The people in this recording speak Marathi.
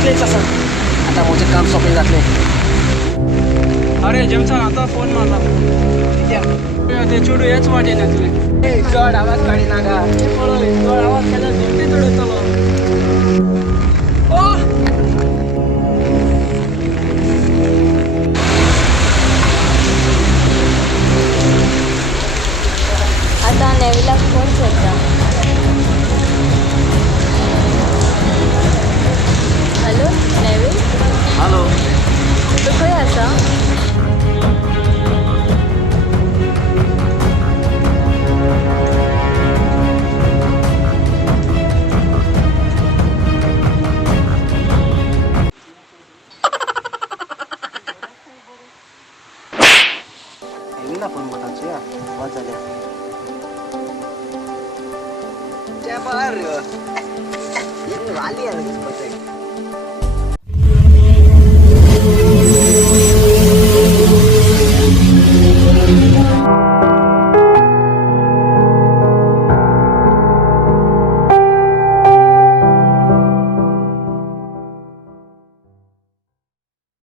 इतलेच असं आता माझे काम सोपे जातले. अरे जेमसन आता फोन मारला ते चुडू हेच वाटे ना तुले चढ आवाज काढी ना गा. चढ आवाज केला झोपते चढ चलो आता नेवीला फोन करता. हॅलो नेवी, हॅलो. तू खंय आसा? ना फोन मोठाची आवाज झाल्या त्या बाहेर आली आहे